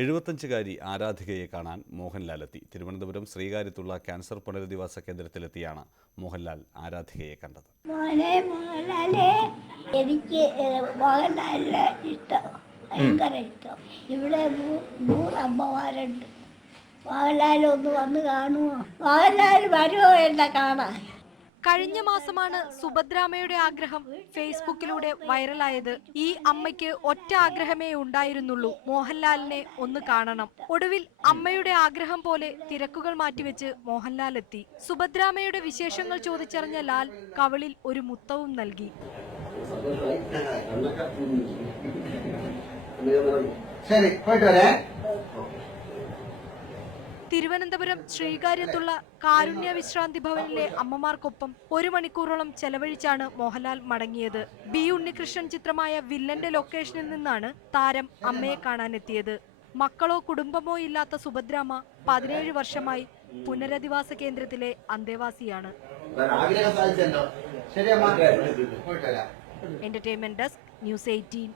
75-കാരി ആരാധികയെ കാണാൻ മോഹൻലാൽ എത്തി. തിരുവനന്തപുരം ശ്രീകാര്യത്തുള്ള ക്യാൻസർ പുനരധിവാസ കേന്ദ്രത്തിലെത്തിയാണ് മോഹൻലാൽ ആരാധികയെ കണ്ടത്. എനിക്ക് മോഹൻലാലിനെ ഇഷ്ടം, ഭയങ്കര ഇഷ്ടം. ഇവിടെ 3 അമ്മമാരുണ്ട്. മോഹൻലാൽ ഒന്ന് വന്ന് കാണുമോ? മോഹൻലാൽ വരുമോ എന്നെ കാണാൻ? കഴിഞ്ഞ മാസമാണ് സുഭദ്രാമ്മയുടെ ആഗ്രഹം ഫേസ്ബുക്കിലൂടെ വൈറലായത്. ഈ അമ്മയ്ക്ക് ഒറ്റ ആഗ്രഹമേ ഉണ്ടായിരുന്നുള്ളൂ, മോഹൻലാലിനെ ഒന്ന് കാണണം. ഒടുവിൽ അമ്മയുടെ ആഗ്രഹം പോലെ തിരക്കുകൾ മാറ്റിവെച്ച് മോഹൻലാൽ എത്തി. സുഭദ്രാമ്മയുടെ വിശേഷങ്ങൾ ചോദിച്ചറിഞ്ഞ ലാൽ കവിളിൽ ഒരു മുത്തവും നൽകി. തിരുവനന്തപുരം ശ്രീകാര്യത്തുള്ള കാരുണ്യ വിശ്രാന്തി ഭവനിലെ അമ്മമാർക്കൊപ്പം 1 മണിക്കൂറോളം ചെലവഴിച്ചാണ് മോഹൻലാൽ മടങ്ങിയത്. ബി ഉണ്ണികൃഷ്ണൻ ചിത്രമായ വില്ലന്റെ ലൊക്കേഷനിൽ നിന്നാണ് താരം അമ്മയെ കാണാനെത്തിയത്. മക്കളോ കുടുംബമോ ഇല്ലാത്ത സുഭദ്രാമ്മ 17 വർഷമായി പുനരധിവാസ കേന്ദ്രത്തിലെ അന്തേവാസിയാണ്. Entertainment desk, news 18.